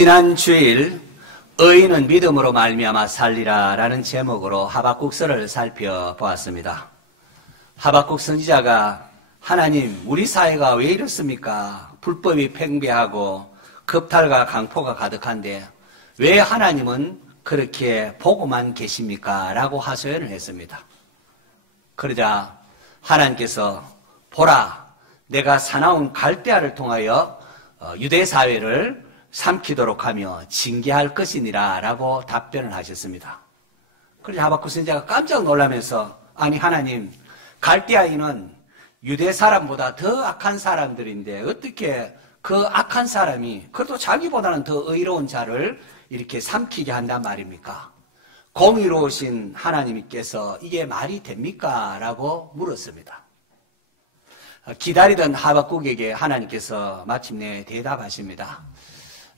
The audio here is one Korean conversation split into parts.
지난 주일 의인은 믿음으로 말미암아 살리라 라는 제목으로 하박국서를 살펴보았습니다. 하박국 선지자가 하나님, 우리 사회가 왜 이렇습니까? 불법이 팽배하고 겁탈과 강포가 가득한데 왜 하나님은 그렇게 보고만 계십니까? 라고 하소연을 했습니다. 그러자 하나님께서 보라, 내가 사나운 갈대아를 통하여 유대 사회를 삼키도록 하며 징계할 것이니라 라고 답변을 하셨습니다. 그래서 하박국 선지자가 깜짝 놀라면서 아니 하나님, 갈대아인은 유대 사람보다 더 악한 사람들인데 어떻게 그 악한 사람이 그래도 자기보다는 더 의로운 자를 이렇게 삼키게 한단 말입니까? 공의로우신 하나님께서 이게 말이 됩니까? 라고 물었습니다. 기다리던 하박국에게 하나님께서 마침내 대답하십니다.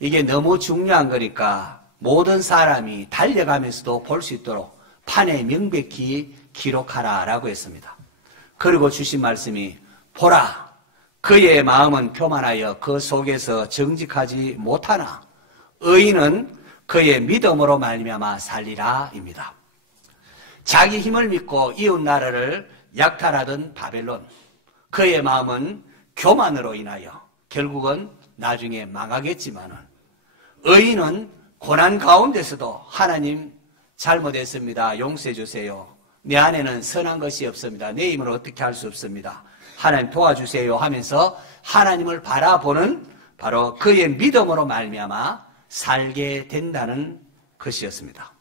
이게 너무 중요한 거니까 모든 사람이 달려가면서도 볼 수 있도록 판에 명백히 기록하라 라고 했습니다. 그리고 주신 말씀이 보라, 그의 마음은 교만하여 그 속에서 정직하지 못하나 의인은 그의 믿음으로 말미암아 살리라 입니다. 자기 힘을 믿고 이웃 나라를 약탈하던 바벨론, 그의 마음은 교만으로 인하여 결국은 나중에 망하겠지만은 의인은 고난 가운데서도 하나님 잘못했습니다. 용서해 주세요. 내 안에는 선한 것이 없습니다. 내 힘으로 어떻게 할 수 없습니다. 하나님 도와주세요 하면서 하나님을 바라보는 바로 그의 믿음으로 말미암아 살게 된다는 것이었습니다.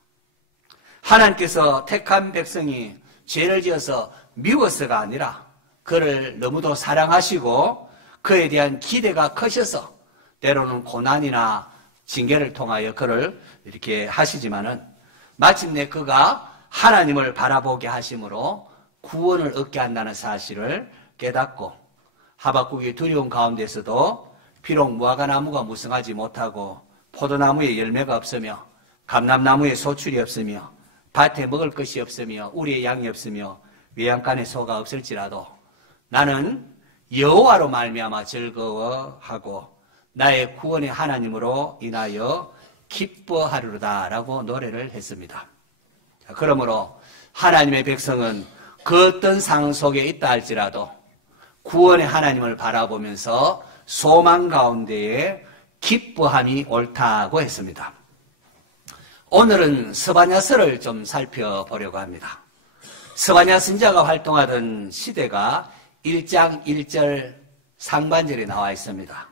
하나님께서 택한 백성이 죄를 지어서 미워서가 아니라 그를 너무도 사랑하시고 그에 대한 기대가 커셔서 때로는 고난이나 징계를 통하여 그를 이렇게 하시지만은 마침내 그가 하나님을 바라보게 하심으로 구원을 얻게 한다는 사실을 깨닫고 하박국의 두려움 가운데서도 비록 무화과나무가 무성하지 못하고 포도나무에 열매가 없으며 감람나무에 소출이 없으며 밭에 먹을 것이 없으며 우리의 양이 없으며 외양간에 소가 없을지라도 나는 여호와로 말미암아 즐거워하고 나의 구원의 하나님으로 인하여 기뻐하리로다 라고 노래를 했습니다. 그러므로 하나님의 백성은 그 어떤 상황 속에 있다 할지라도 구원의 하나님을 바라보면서 소망 가운데에 기뻐함이 옳다고 했습니다. 오늘은 스바냐서를 좀 살펴보려고 합니다. 스바냐 선지자가 활동하던 시대가 1장 1절 상반절에 나와 있습니다.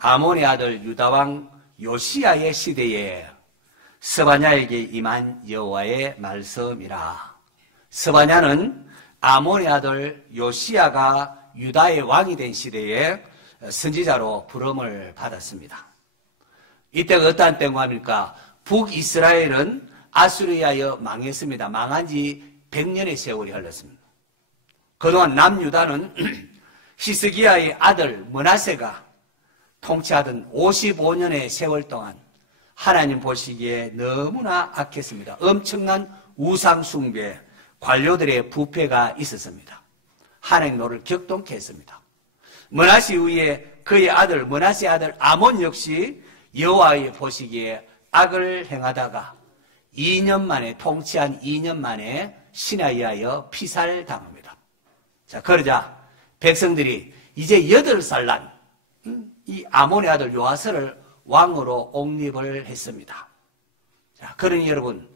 아몬의 아들 유다왕 요시야의 시대에 스바냐에게 임한 여호와의 말씀이라. 스바냐는 아몬의 아들 요시야가 유다의 왕이 된 시대에 선지자로 부름을 받았습니다. 이때가 어떠한 때인가 합니까? 북이스라엘은 아수리아에 망했습니다. 망한 지 100년의 세월이 흘렀습니다. 그동안 남유다는 히스기야의 아들 므낫세가 통치하던 55년의 세월 동안 하나님 보시기에 너무나 악했습니다. 엄청난 우상 숭배, 관료들의 부패가 있었습니다. 하나님 노를 격동케 했습니다. 므낫세 이후에 그의 아들 므낫세의 아들 아몬 역시 여호와의 보시기에 악을 행하다가 2년 만에 통치한 2년 만에 신하에 의하여 피살당합니다. 자, 그러자 백성들이 이제 8살 난 이 아몬의 아들 요아스를 왕으로 옹립을 했습니다. 자, 그러니 여러분,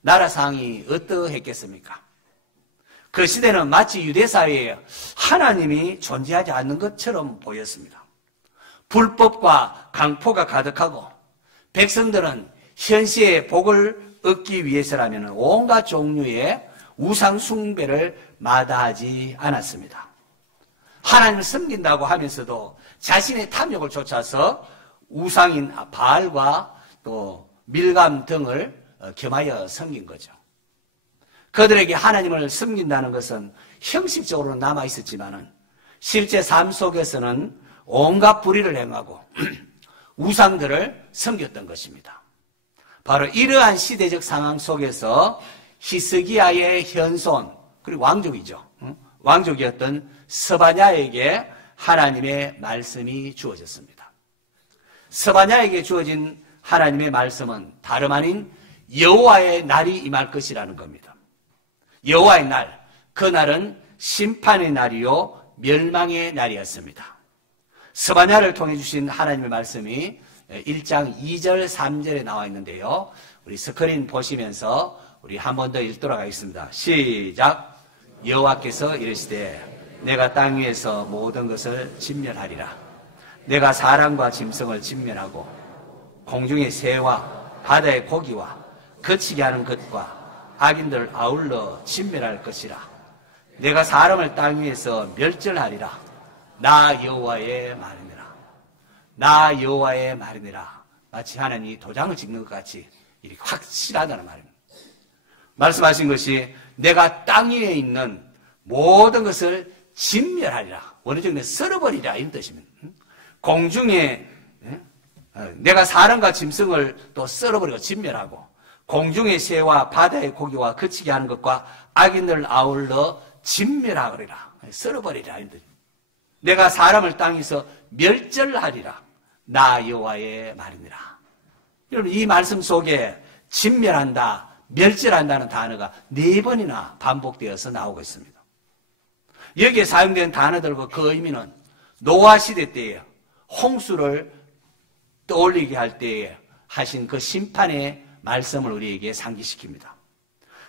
나라 상황이 어떠했겠습니까? 그 시대는 마치 유대사회에 하나님이 존재하지 않는 것처럼 보였습니다. 불법과 강포가 가득하고 백성들은 현시의 복을 얻기 위해서라면 온갖 종류의 우상 숭배를 마다하지 않았습니다. 하나님을 섬긴다고 하면서도 자신의 탐욕을 쫓아서 우상인 바알과 또 밀감 등을 겸하여 섬긴 거죠. 그들에게 하나님을 섬긴다는 것은 형식적으로 남아있었지만은 실제 삶 속에서는 온갖 불의를 행하고 우상들을 섬겼던 것입니다. 바로 이러한 시대적 상황 속에서 히스기야의 현손, 그리고 왕족이죠. 왕족이었던 스바냐에게 하나님의 말씀이 주어졌습니다. 스바냐에게 주어진 하나님의 말씀은 다름 아닌 여호와의 날이 임할 것이라는 겁니다. 여호와의 날, 그 날은 심판의 날이요 멸망의 날이었습니다. 스바냐를 통해 주신 하나님의 말씀이 1장 2절 3절에 나와 있는데요. 우리 스크린 보시면서 우리 한 번 더 읽도록 하겠습니다. 시작. 여호와께서 이르시되 내가 땅 위에서 모든 것을 진멸하리라. 내가 사람과 짐승을 진멸하고 공중의 새와 바다의 고기와 거치게 하는 것과 악인들을 아울러 진멸할 것이라. 내가 사람을 땅 위에서 멸절하리라. 나 여호와의 말이니라. 나 여호와의 말이니라. 마치 하나님이 도장을 찍는 것 같이 이렇게 확실하다는 말입니다. 말씀하신 것이 내가 땅 위에 있는 모든 것을 진멸하리라. 원어적으로 썰어버리라 이런 뜻입니다. 공중에 내가 사람과 짐승을 또 썰어버리고 진멸하고 공중의 새와 바다의 고기와 거치게 하는 것과 악인들을 아울러 진멸하리라. 썰어버리라 이런 뜻입니다. 내가 사람을 땅에서 멸절하리라. 나 여호와의 말이니라. 여러분 이 말씀 속에 진멸한다, 멸절한다는 단어가 4번이나 반복되어서 나오고 있습니다. 여기에 사용된 단어들과 그 의미는 노아 시대 때에 홍수를 떠올리게 할 때에 하신 그 심판의 말씀을 우리에게 상기시킵니다.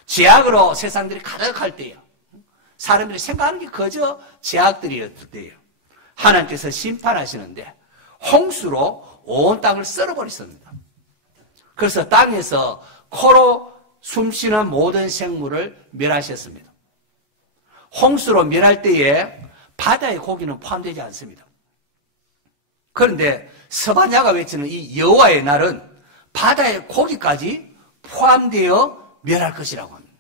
죄악으로 세상들이 가득할 때에 사람들이 생각하는 게 그저 죄악들이었을 때에 하나님께서 심판하시는데 홍수로 온 땅을 썰어버렸습니다. 그래서 땅에서 코로 숨쉬는 모든 생물을 멸하셨습니다. 홍수로 멸할 때에 바다의 고기는 포함되지 않습니다. 그런데 스바냐가 외치는 이 여호와의 날은 바다의 고기까지 포함되어 멸할 것이라고 합니다.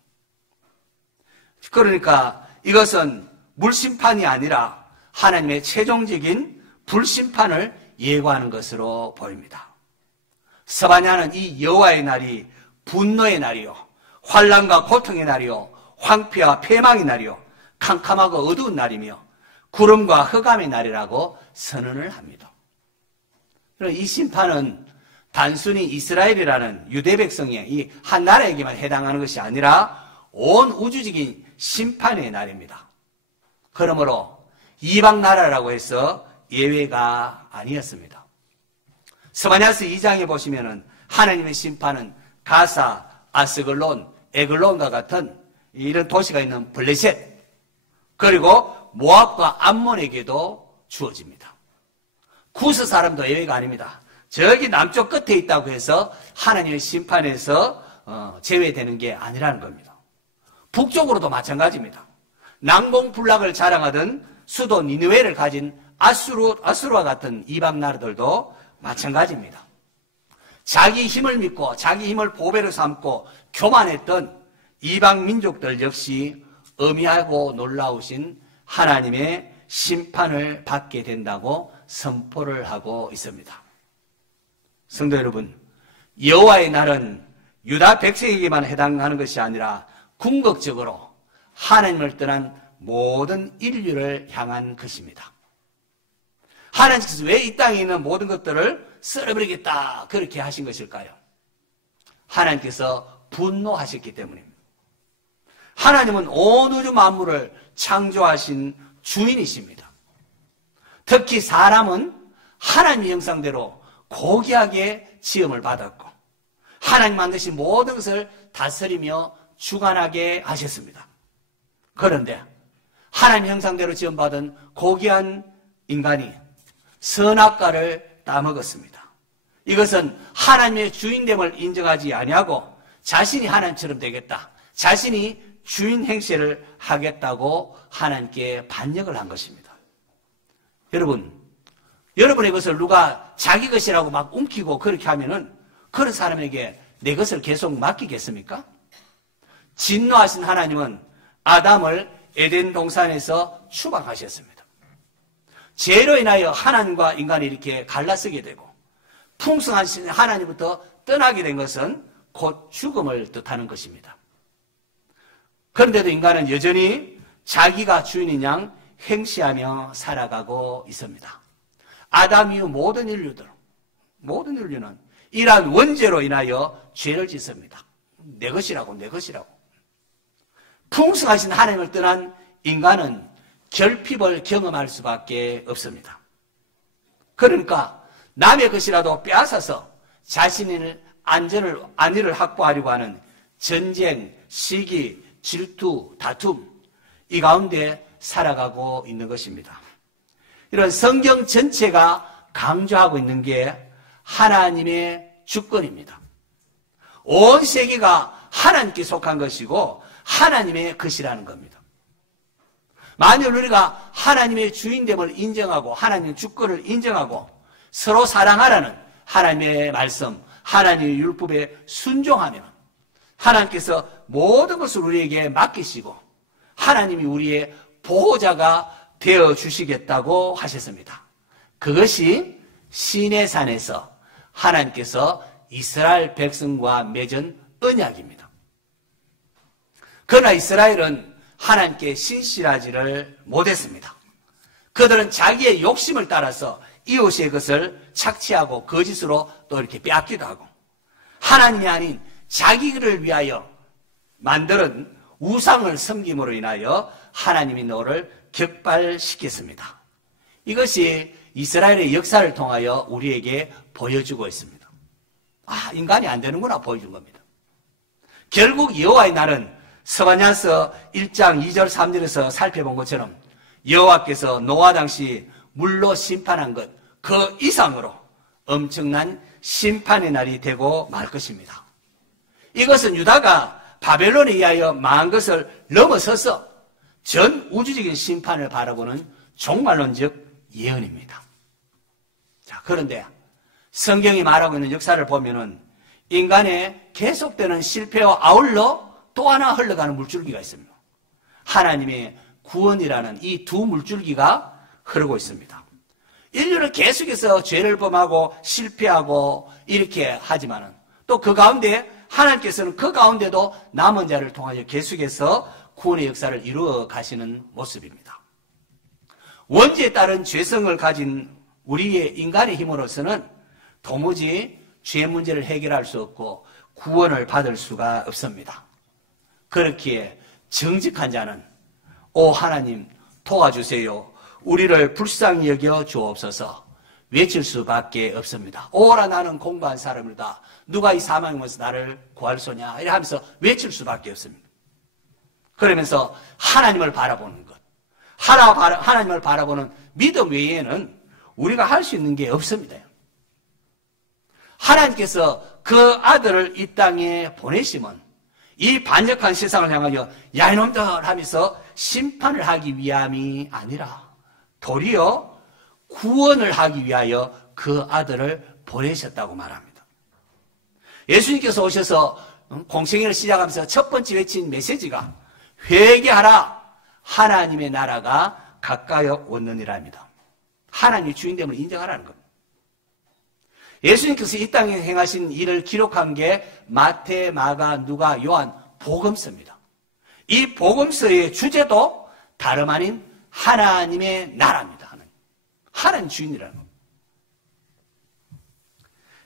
그러니까 이것은 물심판이 아니라 하나님의 최종적인 불심판을 예고하는 것으로 보입니다. 스바냐는 이 여호와의 날이 분노의 날이요, 환난과 고통의 날이요, 황폐와 패망의 날이요, 캄캄하고 어두운 날이며 구름과 흑암의 날이라고 선언을 합니다. 이 심판은 단순히 이스라엘이라는 유대 백성의 이 한 나라에게만 해당하는 것이 아니라 온 우주적인 심판의 날입니다. 그러므로 이방 나라라고 해서 예외가 아니었습니다. 스바냐서 2장에 보시면은 하나님의 심판은 가사, 아스글론, 에글론과 같은 이런 도시가 있는 블레셋 그리고 모압과 암몬에게도 주어집니다. 구스 사람도 예외가 아닙니다. 저기 남쪽 끝에 있다고 해서 하나님의 심판에서 제외되는 게 아니라는 겁니다. 북쪽으로도 마찬가지입니다. 난공불락을 자랑하던 수도 니느웨를 가진 아수르와 같은 이방 나라들도 마찬가지입니다. 자기 힘을 믿고 자기 힘을 보배로 삼고 교만했던 이방 민족들 역시 엄히하고 놀라우신 하나님의 심판을 받게 된다고 선포를 하고 있습니다. 성도 여러분, 여호와의 날은 유다 백성에게만 해당하는 것이 아니라 궁극적으로 하나님을 떠난 모든 인류를 향한 것입니다. 하나님께서 왜 이 땅에 있는 모든 것들을 썰어버리겠다 그렇게 하신 것일까요? 하나님께서 분노하셨기 때문입니다. 하나님은 온 우주 만물을 창조하신 주인이십니다. 특히 사람은 하나님의 형상대로 고귀하게 지음을 받았고 하나님 만드신 모든 것을 다스리며 주관하게 하셨습니다. 그런데 하나님 형상대로 지음받은 고귀한 인간이 선악과를 따먹었습니다. 이것은 하나님의 주인됨을 인정하지 아니하고 자신이 하나님처럼 되겠다, 자신이 주인 행세를 하겠다고 하나님께 반역을 한 것입니다. 여러분의 것을 누가 자기 것이라고 막 움키고 그렇게 하면은 그런 사람에게 내 것을 계속 맡기겠습니까? 진노하신 하나님은 아담을 에덴 동산에서 추방하셨습니다. 죄로 인하여 하나님과 인간이 이렇게 갈라서게 되고 풍성하신 하나님부터 떠나게 된 것은 곧 죽음을 뜻하는 것입니다. 그런데도 인간은 여전히 자기가 주인인 양 행시하며 살아가고 있습니다. 아담 이후 모든 인류는 이러한 원죄로 인하여 죄를 짓습니다. 내 것이라고, 내 것이라고. 풍성하신 하나님을 떠난 인간은 결핍을 경험할 수밖에 없습니다. 그러니까 남의 것이라도 빼앗아서 자신의 안위를 확보하려고 하는 전쟁, 시기, 질투, 다툼, 이 가운데 살아가고 있는 것입니다. 이런 성경 전체가 강조하고 있는 게 하나님의 주권입니다. 온 세계가 하나님께 속한 것이고 하나님의 것이라는 겁니다. 만일 우리가 하나님의 주인됨을 인정하고 하나님의 주권을 인정하고 서로 사랑하라는 하나님의 말씀, 하나님의 율법에 순종하면 하나님께서 모든 것을 우리에게 맡기시고 하나님이 우리의 보호자가 되어주시겠다고 하셨습니다. 그것이 시내산에서 하나님께서 이스라엘 백성과 맺은 언약입니다. 그러나 이스라엘은 하나님께 신실하지를 못했습니다. 그들은 자기의 욕심을 따라서 이웃의 것을 착취하고 거짓으로 또 이렇게 빼앗기도 하고 하나님이 아닌 자기를 위하여 만드는 우상을 섬김으로 인하여 하나님이 너를 격발시켰습니다. 이것이 이스라엘의 역사를 통하여 우리에게 보여주고 있습니다. 아, 인간이 안 되는구나 보여준 겁니다. 결국 여호와의 날은 스바냐서 1장 2절 3절에서 살펴본 것처럼 여호와께서 노아 당시 물로 심판한 것 그 이상으로 엄청난 심판의 날이 되고 말 것입니다. 이것은 유다가 바벨론에 의하여 망한 것을 넘어서서 전 우주적인 심판을 바라보는 종말론적 예언입니다. 자, 그런데 성경이 말하고 있는 역사를 보면은 인간의 계속되는 실패와 아울러 또 하나 흘러가는 물줄기가 있습니다. 하나님의 구원이라는 이 두 물줄기가 흐르고 있습니다. 인류는 계속해서 죄를 범하고 실패하고 이렇게 하지만은 또 그 가운데 하나님께서는 그 가운데도 남은 자를 통하여 계속해서 구원의 역사를 이루어 가시는 모습입니다. 원죄에 따른 죄성을 가진 우리의 인간의 힘으로서는 도무지 죄 문제를 해결할 수 없고 구원을 받을 수가 없습니다. 그렇기에 정직한 자는 오 하나님 도와주세요. 우리를 불쌍히 여겨 주옵소서 외칠 수밖에 없습니다. 오라 나는 공부한 사람이다. 누가 이 사망의 몸에서 나를 구할소냐 이래 하면서 외칠 수밖에 없습니다. 그러면서 하나님을 바라보는 것, 하나님을 바라보는 믿음 외에는 우리가 할 수 있는 게 없습니다. 하나님께서 그 아들을 이 땅에 보내심은 이 반역한 세상을 향하여 야 이놈들 하면서 심판을 하기 위함이 아니라 도리어 구원을 하기 위하여 그 아들을 보내셨다고 말합니다. 예수님께서 오셔서 공생애를 시작하면서 첫 번째 외친 메시지가 회개하라 하나님의 나라가 가까이 왔느니라입니다. 하나님의 주인됨을 인정하라는 겁니다. 예수님께서 이 땅에 행하신 일을 기록한 게 마태, 마가, 누가, 요한 복음서입니다. 이 복음서의 주제도 다름 아닌 하나님의 나라입니다. 하나님 주인이라는 겁니다.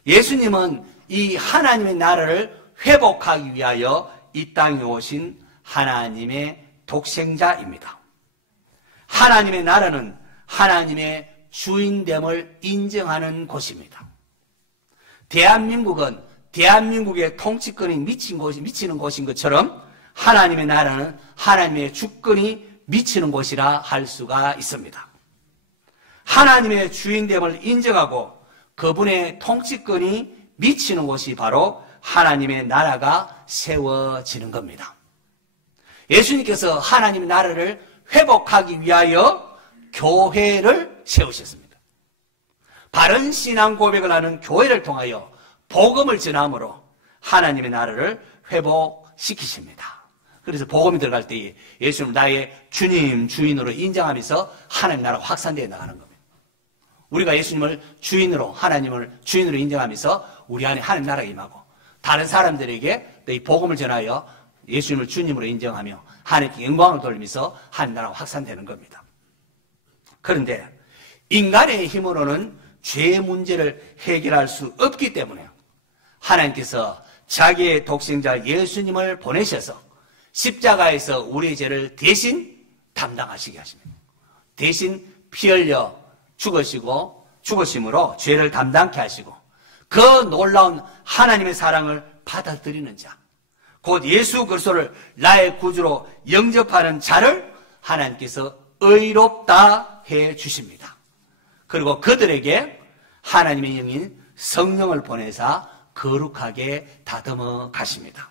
예수님은 이 하나님의 나라를 회복하기 위하여 이 땅에 오신 하나님의 독생자입니다. 하나님의 나라는 하나님의 주인됨을 인정하는 곳입니다. 대한민국은 대한민국의 통치권이 미치는 곳인 것처럼 하나님의 나라는 하나님의 주권이 미치는 곳이라 할 수가 있습니다. 하나님의 주인됨을 인정하고 그분의 통치권이 미치는 곳이 바로 하나님의 나라가 세워지는 겁니다. 예수님께서 하나님의 나라를 회복하기 위하여 교회를 세우셨습니다. 바른 신앙 고백을 하는 교회를 통하여 복음을 전함으로 하나님의 나라를 회복시키십니다. 그래서 복음이 들어갈 때 예수님을 나의 주님, 주인으로 인정하면서 하나님 나라가 확산되어 나가는 겁니다. 우리가 예수님을 주인으로, 하나님을 주인으로 인정하면서 우리 안에 하나님 나라가 임하고 다른 사람들에게 이 복음을 전하여 예수님을 주님으로 인정하며 하나님께 영광을 돌리면서 하나님 나라가 확산되는 겁니다. 그런데 인간의 힘으로는 죄 문제를 해결할 수 없기 때문에 하나님께서 자기의 독생자 예수님을 보내셔서 십자가에서 우리의 죄를 대신 담당하시게 하십니다. 대신 피 흘려 죽으심으로 죄를 담당케 하시고 그 놀라운 하나님의 사랑을 받아들이는 자, 곧 예수 그리스도를 나의 구주로 영접하는 자를 하나님께서 의롭다 해 주십니다. 그리고 그들에게 하나님의 영인 성령을 보내사 거룩하게 다듬어 가십니다.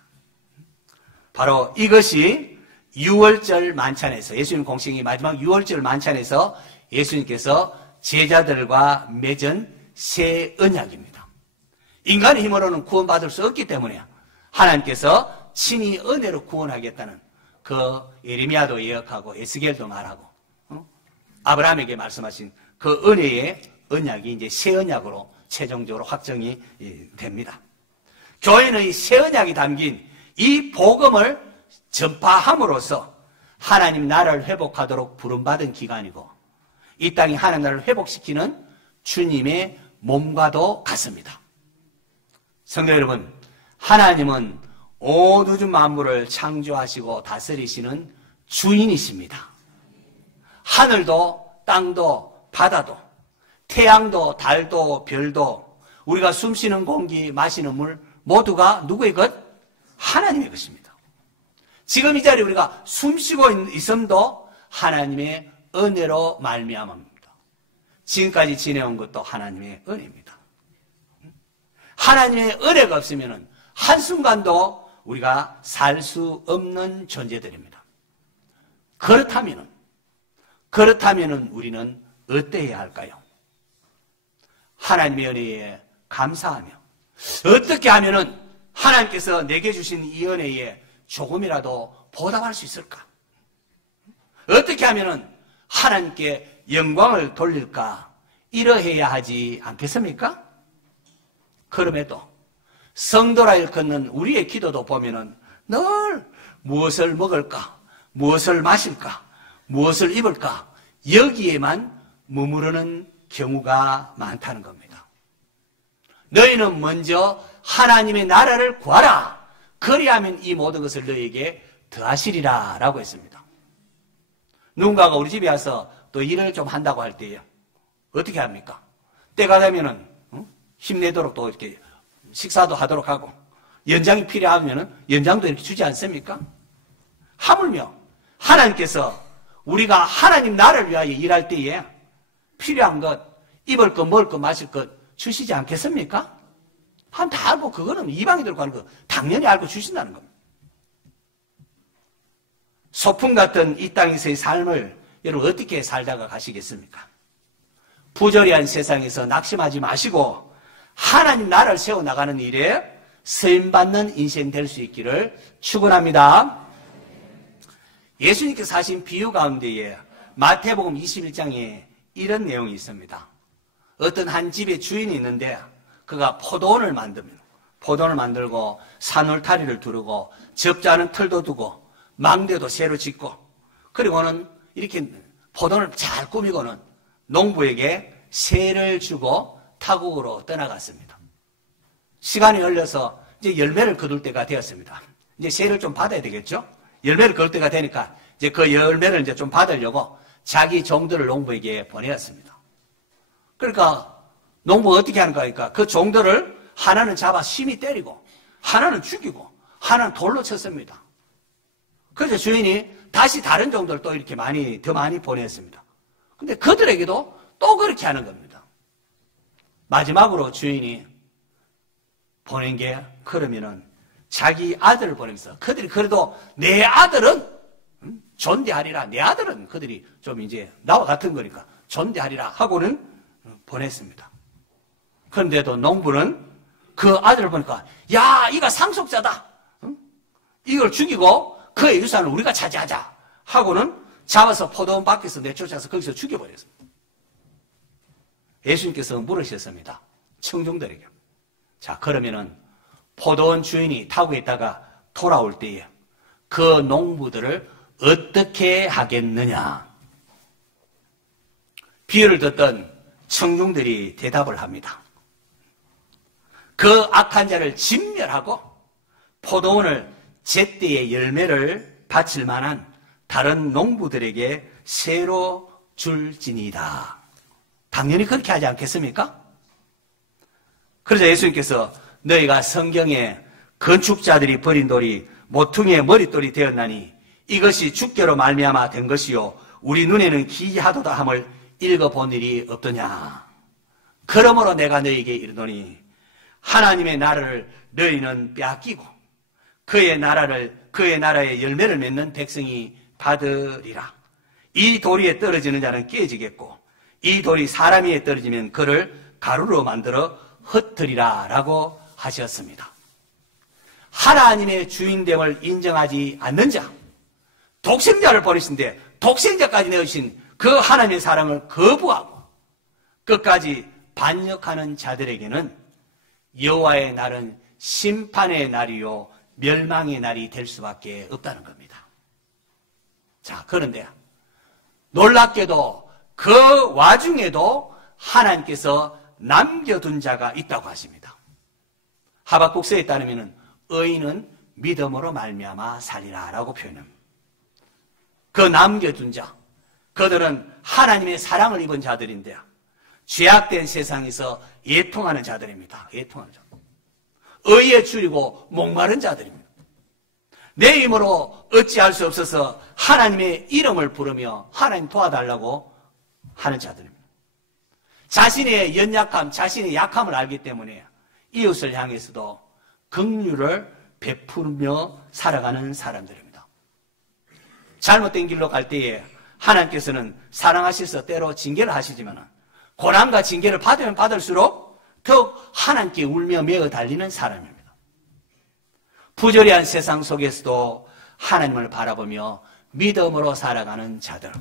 바로 이것이 유월절 만찬에서, 예수님 공생의 마지막 유월절 만찬에서 예수님께서 제자들과 맺은 새 언약입니다. 인간의 힘으로는 구원받을 수 없기 때문에 하나님께서 친히 은혜로 구원하겠다는 그 예레미야도 예언하고 에스겔도 말하고 아브라함에게 말씀하신 그 은혜의 언약이 이제 새 언약으로 최종적으로 확정이 됩니다. 교회는 새 언약이 담긴 이 복음을 전파함으로써 하나님 나라를 회복하도록 부름받은 기간이고 이 땅이 하나님 나라를 회복시키는 주님의 몸과도 같습니다. 성도 여러분, 하나님은 온 우주 만물을 창조하시고 다스리시는 주인이십니다. 하늘도 땅도 바다도 태양도 달도 별도 우리가 숨쉬는 공기 마시는 물 모두가 누구의 것? 하나님의 것입니다. 지금 이 자리에 우리가 숨쉬고 있음도 하나님의 은혜로 말미암아입니다. 지금까지 지내온 것도 하나님의 은혜입니다. 하나님의 은혜가 없으면 한순간도 우리가 살 수 없는 존재들입니다. 그렇다면 우리는 어때야 할까요? 하나님의 은혜에 감사하며 어떻게 하면은 하나님께서 내게 주신 이 은혜에 조금이라도 보답할 수 있을까? 어떻게 하면은 하나님께 영광을 돌릴까? 이러해야 하지 않겠습니까? 그럼에도 성도라 일컫는 우리의 기도도 보면은 늘 무엇을 먹을까? 무엇을 마실까? 무엇을 입을까? 여기에만 머무르는 경우가 많다는 겁니다. 너희는 먼저 하나님의 나라를 구하라. 그리하면 이 모든 것을 너희에게 더하시리라 라고 했습니다. 누군가가 우리 집에 와서 또 일을 좀 한다고 할 때에 어떻게 합니까? 때가 되면은 힘내도록 또 이렇게 식사도 하도록 하고 연장이 필요하면은 연장도 이렇게 주지 않습니까? 하물며 하나님께서 우리가 하나님 나라를 위하여 일할 때에 필요한 것, 입을 것, 먹을 것, 마실 것 주시지 않겠습니까? 한 다 알고 그거는 이방인들과 하는 거 당연히 알고 주신다는 겁니다. 소풍 같은 이 땅에서의 삶을 여러분 어떻게 살다가 가시겠습니까? 부조리한 세상에서 낙심하지 마시고 하나님 나라를 세워나가는 일에 쓰임받는 인생 될 수 있기를 축원합니다. 예수님께서 하신 비유 가운데에 마태복음 21장에 이런 내용이 있습니다. 어떤 한 집에 주인이 있는데 그가 포도원을 만듭니다. 포도원을 만들고 산울타리를 두르고 접자는 틀도 두고 망대도 새로 짓고 그리고는 이렇게 포도원을 잘 꾸미고는 농부에게 세를 주고 타국으로 떠나갔습니다. 시간이 흘러서 이제 열매를 거둘 때가 되었습니다. 이제 세를 좀 받아야 되겠죠? 열매를 거둘 때가 되니까 이제 그 열매를 이제 좀 받으려고 자기 종들을 농부에게 보내었습니다. 그러니까 농부가 어떻게 하는가 하니까 그 종들을 하나는 잡아 심히 때리고 하나는 죽이고 하나는 돌로 쳤습니다. 그래서 주인이 다시 다른 종들을 또 이렇게 더 많이 보냈습니다. 근데 그들에게도 또 그렇게 하는 겁니다. 마지막으로 주인이 보낸 게 그러면은 자기 아들을 보내면서 그들이 그래도 내 아들은 존대하리라. 내 아들은 그들이 좀 이제 나와 같은 거니까 존대하리라 하고는 보냈습니다. 그런데도 농부는 그 아들을 보니까 야, 이가 상속자다. 이걸 죽이고 그의 유산을 우리가 차지하자 하고는 잡아서 포도원 밖에서 내쫓아서 거기서 죽여버렸습니다. 예수님께서 물으셨습니다. 청중들에게. 자, 그러면은 포도원 주인이 타고 있다가 돌아올 때에 그 농부들을 어떻게 하겠느냐? 비유를 듣던 청중들이 대답을 합니다. 그 악한 자를 진멸하고 포도원을 제때의 열매를 바칠 만한 다른 농부들에게 새로 줄지니이다. 당연히 그렇게 하지 않겠습니까? 그러자 예수님께서 너희가 성경에 건축자들이 버린 돌이 모퉁이의 머릿돌이 되었나니 이것이 주께로 말미암아 된 것이요 우리 눈에는 기이하도다 함을 읽어본 일이 없더냐. 그러므로 내가 너희에게 이르노니 하나님의 나라를 너희는 빼앗기고 그의 나라의 열매를 맺는 백성이 받으리라. 이 돌 위에 떨어지는 자는 깨지겠고 이 돌이 사람 위에 떨어지면 그를 가루로 만들어 흩으리라 라고 하셨습니다. 하나님의 주인됨을 인정하지 않는 자, 독생자를 버리신데 독생자까지 내어주신 그 하나님의 사랑을 거부하고 끝까지 반역하는 자들에게는 여호와의 날은 심판의 날이요 멸망의 날이 될 수밖에 없다는 겁니다. 자, 그런데 놀랍게도 그 와중에도 하나님께서 남겨둔 자가 있다고 하십니다. 하박국서에 따르면 의인은 믿음으로 말미암아 살리라 라고 표현합니다. 그 남겨둔 자, 그들은 하나님의 사랑을 입은 자들인데요. 죄악된 세상에서 예통하는 자들입니다. 예통하는 자. 의에 줄이고 목마른 자들입니다. 내 힘으로 어찌할 수 없어서 하나님의 이름을 부르며 하나님 도와달라고 하는 자들입니다. 자신의 연약함, 자신의 약함을 알기 때문에 이웃을 향해서도 긍휼을 베풀며 살아가는 사람들입니다. 잘못된 길로 갈 때에 하나님께서는 사랑하셔서 때로 징계를 하시지만 고난과 징계를 받으면 받을수록 더욱 하나님께 울며 매어 달리는 사람입니다. 부조리한 세상 속에서도 하나님을 바라보며 믿음으로 살아가는 자들,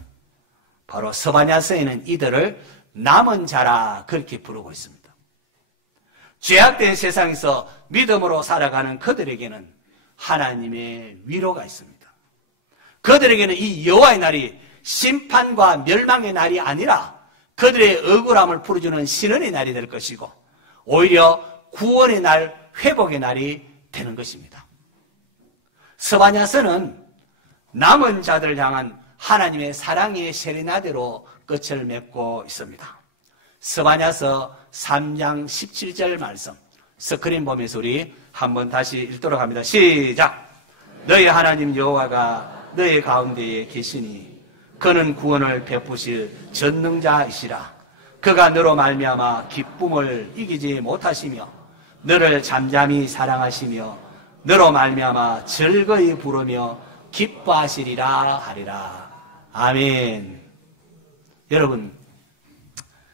바로 스바냐서에는 이들을 남은 자라 그렇게 부르고 있습니다. 죄악된 세상에서 믿음으로 살아가는 그들에게는 하나님의 위로가 있습니다. 그들에게는 이 여호와의 날이 심판과 멸망의 날이 아니라 그들의 억울함을 풀어주는 신원의 날이 될 것이고 오히려 구원의 날, 회복의 날이 되는 것입니다. 스바냐서는 남은 자들을 향한 하나님의 사랑의 세레나데로 끝을 맺고 있습니다. 스바냐서 3장 17절 말씀, 스크린 보면서 우리 한번 다시 읽도록 합니다. 시작! 너희 하나님 여호와가 너희 가운데에 계시니 그는 구원을 베푸실 전능자이시라. 그가 너로 말미암아 기쁨을 이기지 못하시며 너를 잠잠히 사랑하시며 너로 말미암아 즐거이 부르며 기뻐하시리라 하리라. 아멘. 여러분,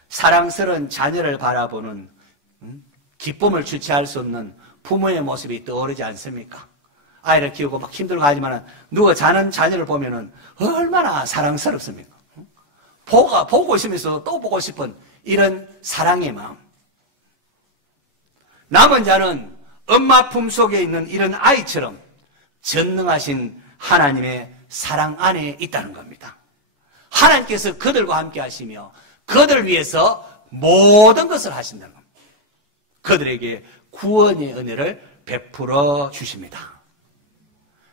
사랑스러운 자녀를 바라보는 기쁨을 주체할 수 없는 부모의 모습이 떠오르지 않습니까? 아이를 키우고 막 힘들고 하지만 누가 자는 자녀를 보면 얼마나 사랑스럽습니까? 보고 있으면서 또 보고 싶은 이런 사랑의 마음. 남은 자는 엄마 품속에 있는 이런 아이처럼 전능하신 하나님의 사랑 안에 있다는 겁니다. 하나님께서 그들과 함께 하시며 그들을 위해서 모든 것을 하신다는 겁니다. 그들에게 구원의 은혜를 베풀어 주십니다.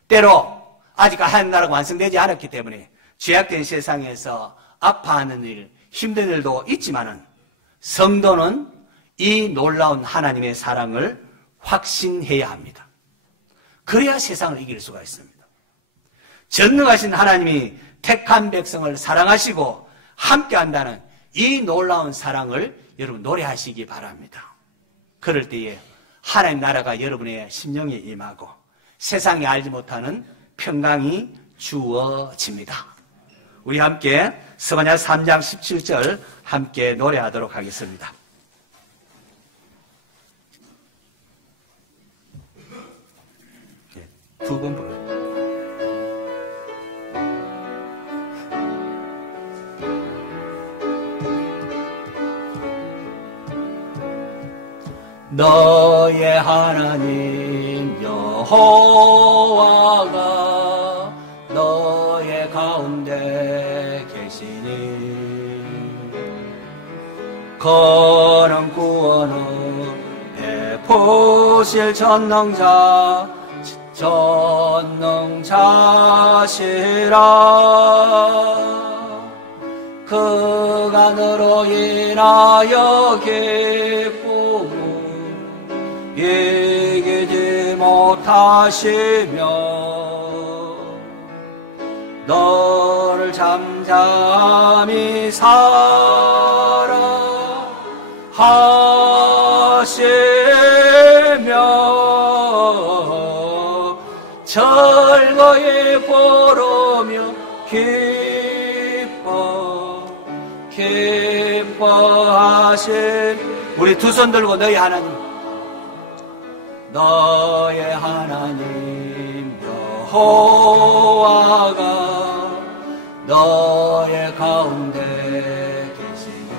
때로 아직 하나님 나라가 완성되지 않았기 때문에 죄악된 세상에서 아파하는 일, 힘든 일도 있지만은 성도는 이 놀라운 하나님의 사랑을 확신해야 합니다. 그래야 세상을 이길 수가 있습니다. 전능하신 하나님이 택한 백성을 사랑하시고 함께한다는 이 놀라운 사랑을 여러분 노래하시기 바랍니다. 그럴 때에 하나님 나라가 여러분의 심령에 임하고 세상이 알지 못하는 평강이 주어집니다. 우리 함께 스바냐 3장 17절 함께 노래하도록 하겠습니다. 두 번 불러요. 너의 하나님 여호와가 너의 가운데 계시니 그는 구원을 보실 전능자시라. 그가 너로 인하여 기쁨을 이기지 못하시며 너를 잠잠히 살아 하시며 즐거이 부르며 기뻐하신 우리 두 손 들고 너희 하나님 여호와가 너의 가운데 계시니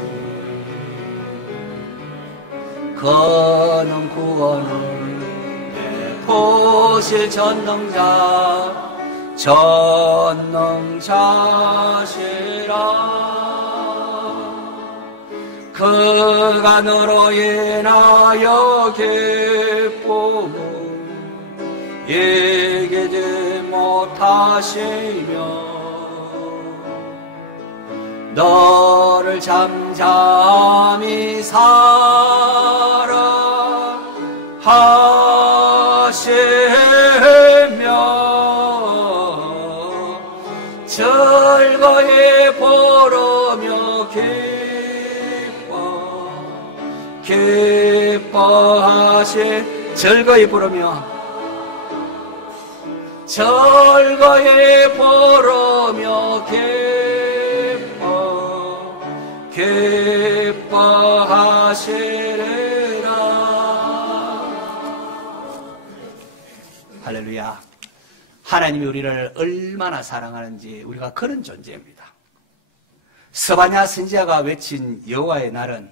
그는 구원을 베푸실 전능자시라. 그가 너로 인하여 기쁨을 이기지 못하시며 너를 잠잠히 살아 하시며 즐거이 부르며 기뻐하시 즐거이 부르며 기뻐하시리라. 할렐루야. 하나님이 우리를 얼마나 사랑하는지 우리가 그런 존재입니다. 스바냐 선지자가 외친 여호와의 날은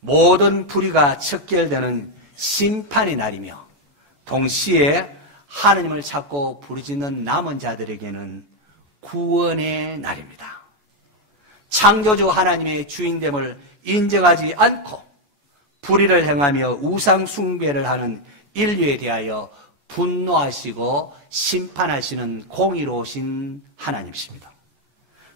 모든 불의가 척결되는 심판의 날이며 동시에 하나님을 찾고 부르짖는 남은 자들에게는 구원의 날입니다. 창조주 하나님의 주인됨을 인정하지 않고 불의를 행하며 우상 숭배를 하는 인류에 대하여 분노하시고 심판하시는 공의로우신 하나님이십니다.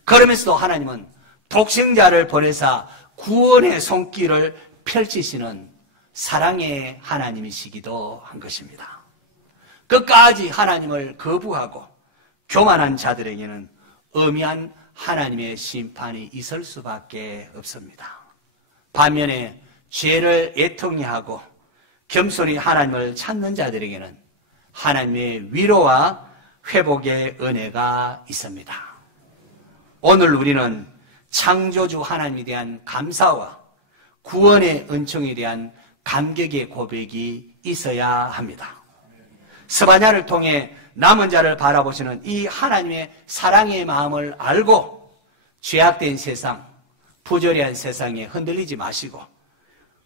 그러면서도 하나님은 독생자를 보내사 구원의 손길을 펼치시는 사랑의 하나님이시기도 한 것입니다. 끝까지 하나님을 거부하고 교만한 자들에게는 엄한 하나님의 심판이 있을 수밖에 없습니다. 반면에 죄를 애통히 하고 겸손히 하나님을 찾는 자들에게는 하나님의 위로와 회복의 은혜가 있습니다. 오늘 우리는 창조주 하나님에 대한 감사와 구원의 은총에 대한 감격의 고백이 있어야 합니다. 스바냐를 통해 남은 자를 바라보시는 이 하나님의 사랑의 마음을 알고 죄악된 세상, 부조리한 세상에 흔들리지 마시고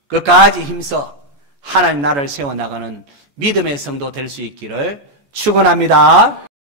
끝까지 힘써 하나님 나라를 세워나가는 믿음의 성도 될 수 있기를 축원합니다.